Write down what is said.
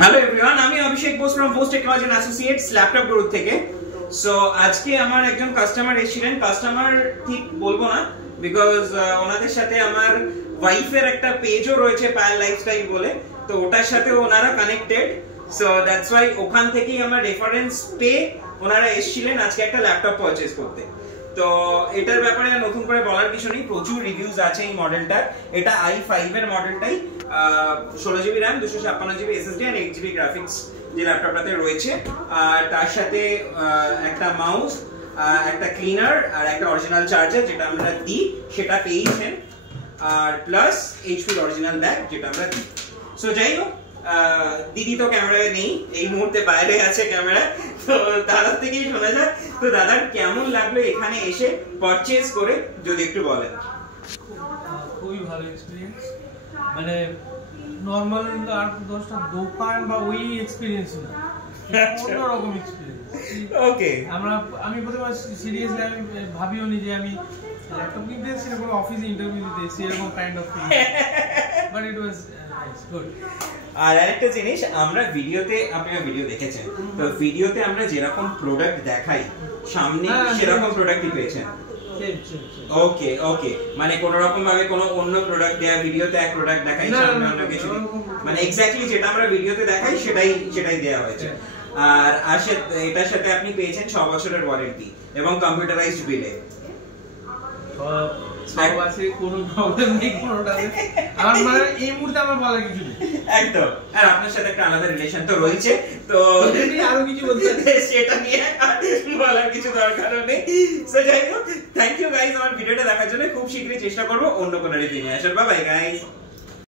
Hello everyone, আমি Abhishek Bose from post technology and associates laptop group থেকে। So আজকে আমার একজন কাস্টমার এসেছিলেন, কাস্টমার ঠিক বলবো না বিকজ ওনাদের সাথে আমার ওয়াইফের একটা পেজও রয়েছে পায়েল লাইফস্টাইল বলে, তো ওটার সাথে ওনারা কানেক্টেড। সো দ্যাটস ওয়াই ওখান থেকেই আমার রেফারেন্স পেয়ে ওনারা এসেছিলেন আজকে একটা ল্যাপটপ পারচেজ করতে। তো এটার ব্যাপারে নতুন করে বলার কিছু নেই, প্রচুর রিভিউজ আছে এই মডেলটার। এটা i5 এর মডেলটাই, 16GB RAM, 256GB SSD আর 8GB গ্রাফিক্স যে ল্যাপটপটাতে রয়েছে। আর তার সাথে একটা মাউস, একটা ক্লিনার আর একটা অরিজিনাল চার্জার যেটা আমরা দিই সেটা পেয়েছেন, আর প্লাস এইচপি অরিজিনাল ব্যাগ যেটা আমরা দিই। সো যাই হোক, দিদি তো ক্যামেরায় নেই, এই মুহূর্তে বাইরে আছে ক্যামেরা, তো দাদার থেকেই শোনা যাক। তো দাদার কেমন লাগলো এখানে এসে পারচেজ করে যদি একটু বলেন। খুবই ভালো এক্সপেরিয়েন্স, মানে নরমাল আর 10টা দোকান বা ওই এক্সপেরিয়েন্স না, অন্যরকম এক্সপেরিয়েন্স। ওকে, আমি প্রথমে সিরিয়াসলি আমি ভাবিও নি যে আমি ল্যাপটপ কিনতে এসেছি না, কোনো অফিসে ইন্টারভিউ দিতে এসেছি, এরকম kind of thing, but it was nice, good. আর আরেকটা জিনিস, আমরা ভিডিওতে, আপনারা ভিডিও দেখেছেন তো, ভিডিওতে আমরা যেরকম প্রোডাক্ট দেখাই সামনে সেরকম প্রোডাক্টই পেয়েছেন। ওকে ওকে, মানে কোন রকম ভাবে কোনো অন্য প্রোডাক্ট দেয়া, ভিডিওতে এক প্রোডাক্ট দেখাই সামনে অন্য কিছু, মানে এক্স্যাক্টলি যেটা আমরা ভিডিওতে দেখাই সেটাই দেয়া হয়েছে। আর এটার সাথে আপনি পেয়েছেন 6 বছরের ওয়ারেন্টি এবং কম্পিউটারাইজড বিলে। কোনো প্রবলেম নেই কোনোটাতে, আমার মানে এই মুহূর্তে আমার বলার কিছু নেই একদম। আর আপনার সাথে একটা আলাদা রিলেশন তো রয়েছে, তো আরো কিছু বলতে সেটা নিয়ে বলার কিছু দরকার নেই। সো যাই হোক, থ্যাংক ইউ গাইস আমার ভিডিওটা দেখার জন্য। খুব শীঘ্রই চেষ্টা করবো অন্য কোনো রিভিউ নিয়ে আসার। Bye bye guys.